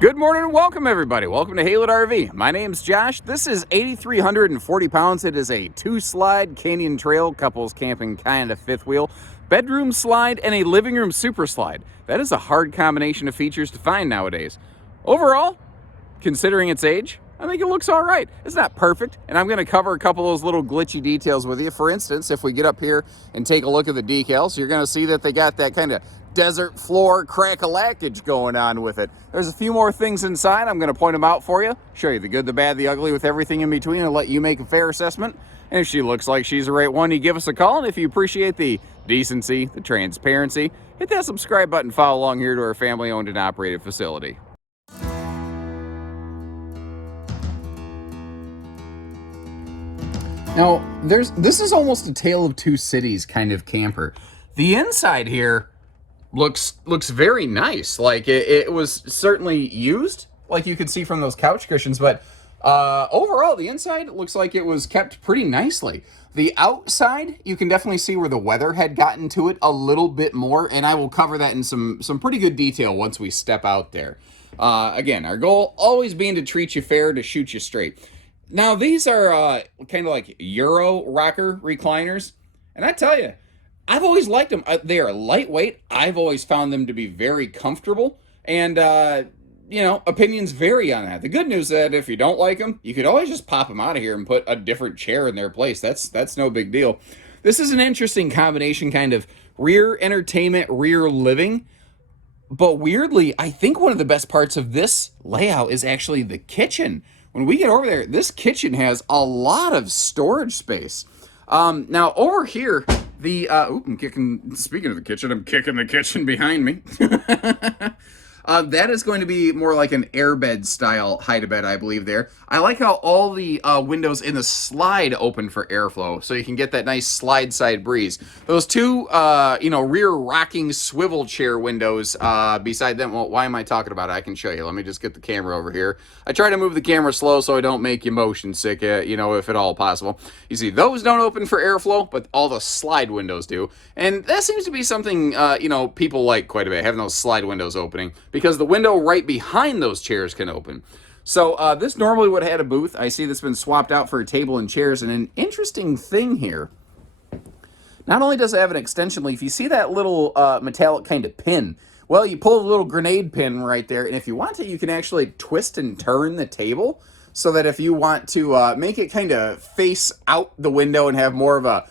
Good morning and welcome, everybody. Welcome to Haylett RV. My name's Josh. This is 8,340 pounds. It is a two-slide canyon trail, couples camping kind of fifth wheel, bedroom slide, and a living room super slide. That is a hard combination of features to find nowadays. Overall, considering its age, I think it looks all right. It's not perfect, and I'm going to cover a couple of those little glitchy details with you. For instance, if we get up here and take a look at the decals, you're going to see that they got that kind of desert floor crack-a-lackage going on with it. There's a few more things inside. I'm going to point them out for you, show you the good, the bad, the ugly with everything in between, and let you make a fair assessment. And if she looks like she's the right one, you give us a call. And if you appreciate the decency, the transparency, hit that subscribe button, follow along here to our family-owned and operated facility. Now, this is almost a tale of two cities kind of camper. The inside here looks very nice. Like it was certainly used, like you could see from those couch cushions, but overall the inside looks like it was kept pretty nicely. The outside, you can definitely see where the weather had gotten to it a little bit more, and I will cover that in some pretty good detail once we step out there. Again, our goal always being to treat you fair, to shoot you straight. Now, these are kind of like Euro rocker recliners, and I tell you, I've always liked them. They are lightweight. I've always found them to be very comfortable, and opinions vary on that. The good news is that if you don't like them, you could always just pop them out of here and put a different chair in their place. That's no big deal. This is an interesting combination, kind of rear entertainment, rear living. But weirdly, I think one of the best parts of this layout is actually the kitchen. When we get over there, this kitchen has a lot of storage space. Now over here, I'm kicking, speaking of the kitchen, I'm kicking the kitchen behind me. That is going to be more like an airbed style hide-a-bed, I believe there. I like how all the windows in the slide open for airflow, so you can get that nice slide side breeze. Those two, rear rocking swivel chair windows beside them, well, why am I talking about it? I can show you. Let me just get the camera over here. I try to move the camera slow so I don't make you motion sick, if at all possible. You see, those don't open for airflow, but all the slide windows do. And that seems to be something, people like quite a bit, having those slide windows opening, because the window right behind those chairs can open. So this normally would have had a booth. I see this been swapped out for a table and chairs. And an interesting thing here, not only does it have an extension leaf, you see that little metallic kind of pin. Well, you pull the little grenade pin right there, and if you want to, you can actually twist and turn the table so that if you want to make it kind of face out the window and have more of a,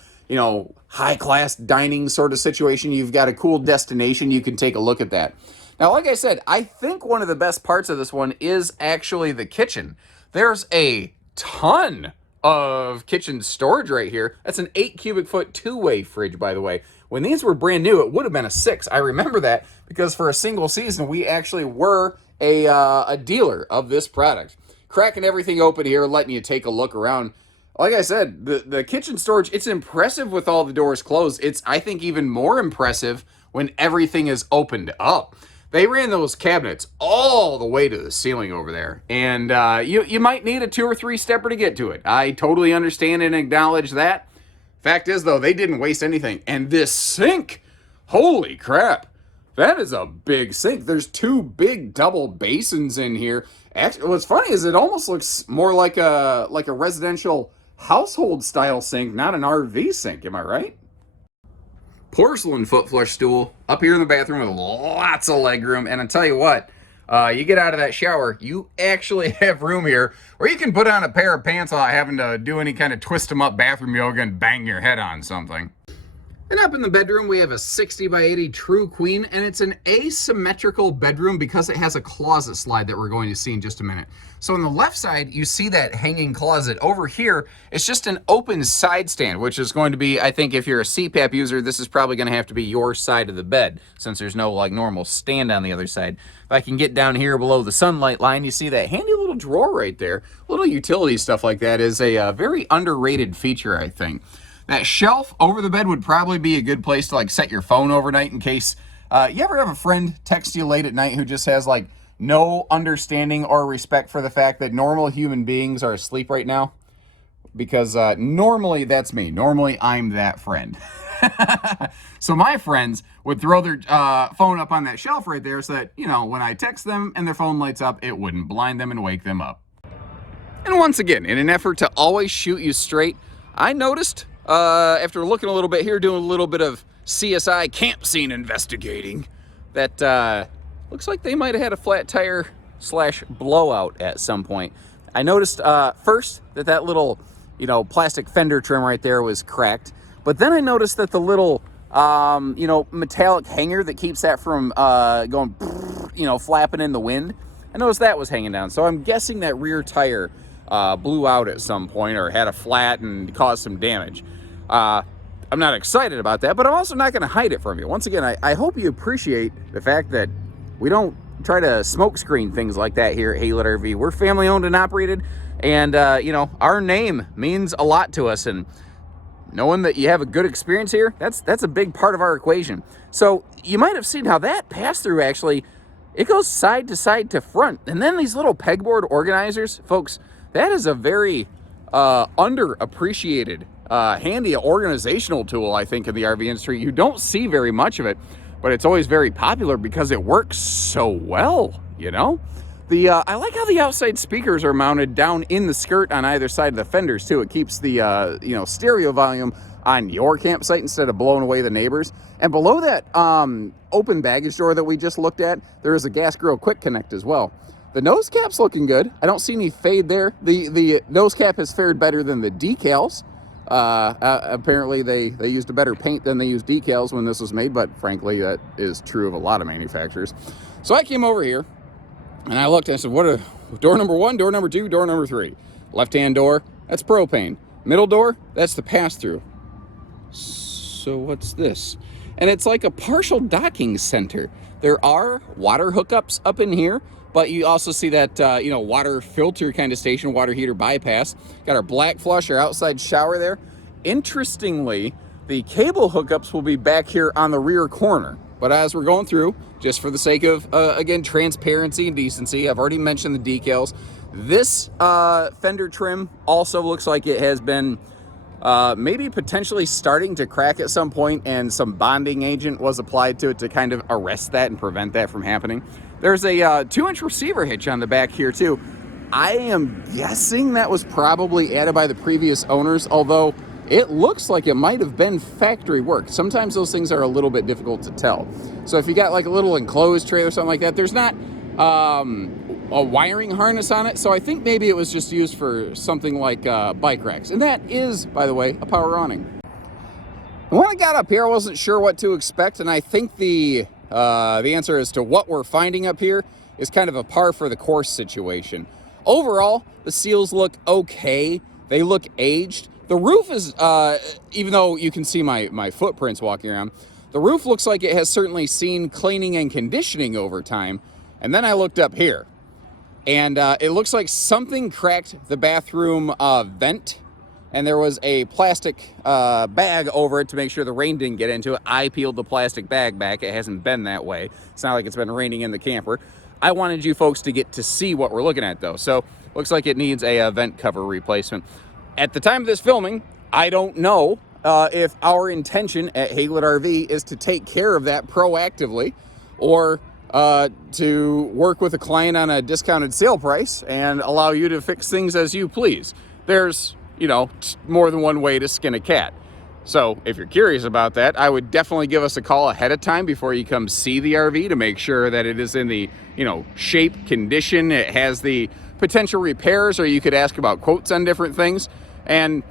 high-class dining sort of situation, you've got a cool destination, you can take a look at that. Now, like I said, I think one of the best parts of this one is actually the kitchen. There's a ton of kitchen storage right here. That's an 8 cubic foot two-way fridge, by the way. When these were brand new, it would have been a 6. I remember that because for a single season, we actually were a dealer of this product. Cracking everything open here, letting you take a look around. Like I said, the kitchen storage, it's impressive with all the doors closed. It's, I think, even more impressive when everything is opened up. They ran those cabinets all the way to the ceiling over there. And you might need a 2 or 3 stepper to get to it. I totally understand and acknowledge that. Fact is, though, they didn't waste anything. And this sink, holy crap, that is a big sink. There's 2 big double basins in here. Actually, what's funny is it almost looks more like a residential household style sink, not an RV sink. Am I right? Porcelain foot flush stool up here in the bathroom with lots of leg room. And I tell you what, you get out of that shower, you actually have room here where you can put on a pair of pants without having to do any kind of twist them up bathroom yoga and bang your head on something. And up in the bedroom, we have a 60 by 80 true queen, and it's an asymmetrical bedroom because it has a closet slide that we're going to see in just a minute. So on the left side, you see that hanging closet. Over here, it's just an open side stand, which is going to be, I think if you're a CPAP user, this is probably going to have to be your side of the bed since there's no like normal stand on the other side. If I can get down here below the sunlight line, you see that handy little drawer right there. Little utility stuff like that is a very underrated feature, I think. That shelf over the bed would probably be a good place to like set your phone overnight in case you ever have a friend text you late at night who just has like no understanding or respect for the fact that normal human beings are asleep right now. because normally that's me. Normally I'm that friend. So my friends would throw their phone up on that shelf right there so that, you know, when I text them and their phone lights up, it wouldn't blind them and wake them up. And once again, in an effort to always shoot you straight, I noticed, after looking a little bit here, doing a little bit of CSI camp scene investigating, that looks like they might have had a flat tire / blowout at some point. I noticed first that little, you know, plastic fender trim right there was cracked. But then I noticed that the little, you know, metallic hanger that keeps that from going, you know, flapping in the wind, I noticed that was hanging down. So I'm guessing that rear tire blew out at some point or had a flat and caused some damage. I'm not excited about that, but I'm also not going to hide it from you. Once again, I hope you appreciate the fact that we don't try to smokescreen things like that here at Haylet RV. We're family owned and operated, and you know, our name means a lot to us, and knowing that you have a good experience here, that's a big part of our equation. So you might have seen how that pass-through actually, it goes side to side to front. And then these little pegboard organizers, folks, that is a very underappreciated, handy organizational tool, I think, in the RV industry. You don't see very much of it, but it's always very popular because it works so well, you know? I like how the outside speakers are mounted down in the skirt on either side of the fenders too. It keeps the you know, stereo volume on your campsite instead of blowing away the neighbors. And below that open baggage door that we just looked at, there is a gas grill quick connect as well. The nose cap's looking good. I don't see any fade there. The nose cap has fared better than the decals. Apparently they used a better paint than they used decals when this was made, but frankly that is true of a lot of manufacturers. So I came over here and I looked and I said, what are door number 1, door number 2, door number 3? Left-hand door, that's propane. Middle door, that's the pass-through. So what's this? And it's like a partial docking center. There are water hookups up in here, but you also see that, you know, water filter kind of station, water heater bypass. Got our black flush, our outside shower there. Interestingly, the cable hookups will be back here on the rear corner. But as we're going through, just for the sake of, again, transparency and decency, I've already mentioned the decals. This fender trim also looks like it has been maybe potentially starting to crack at some point, and some bonding agent was applied to it to kind of arrest that and prevent that from happening. There's a 2-inch receiver hitch on the back here too. I am guessing that was probably added by the previous owners, although it looks like it might have been factory work. Sometimes those things are a little bit difficult to tell. So if you got like a little enclosed tray or something like that, there's not a wiring harness on it. So I think maybe it was just used for something like bike racks. And that is, by the way, a power awning. And when I got up here, I wasn't sure what to expect. And I think the answer as to what we're finding up here is kind of a par for the course situation. Overall, the seals look okay. They look aged. The roof is, even though you can see my footprints walking around, the roof looks like it has certainly seen cleaning and conditioning over time. And then I looked up here, and it looks like something cracked the bathroom vent, and there was a plastic bag over it to make sure the rain didn't get into it. I peeled the plastic bag back. It hasn't been that way. It's not like it's been raining in the camper. I wanted you folks to get to see what we're looking at, though. So looks like it needs a vent cover replacement. At the time of this filming, I don't know if our intention at Haylet RV is to take care of that proactively, or to work with a client on a discounted sale price and allow you to fix things as you please. There's, you know, more than one way to skin a cat. So if you're curious about that, I would definitely give us a call ahead of time before you come see the RV to make sure that it is in the, you know, shape, condition, it has the potential repairs, or you could ask about quotes on different things. And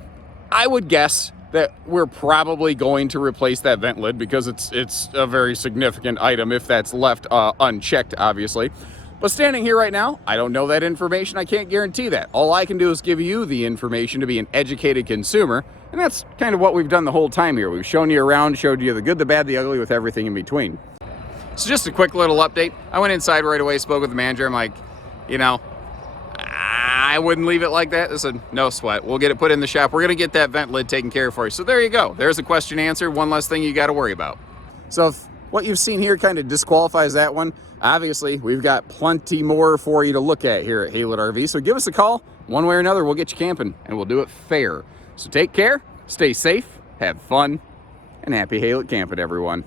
I would guess that we're probably going to replace that vent lid because it's a very significant item if that's left unchecked, obviously. But standing here right now, I don't know that information. I can't guarantee that. All I can do is give you the information to be an educated consumer, and that's kind of what we've done the whole time here. We've shown you around, showed you the good, the bad, the ugly, with everything in between. So just a quick little update. I went inside right away, spoke with the manager. I'm like, you know, I wouldn't leave it like that. I said, no sweat. We'll get it put in the shop. We're going to get that vent lid taken care of for you. So there you go. There's a question answered. One less thing you got to worry about. So if what you've seen here kind of disqualifies that one, Obviously, we've got plenty more for you to look at here at Haylett RV, so give us a call. One way or another, we'll get you camping, and we'll do it fair. So take care, stay safe, have fun, and happy Haylett camping, everyone.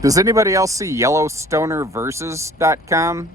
Does anybody else see YellowstonerVersus.com?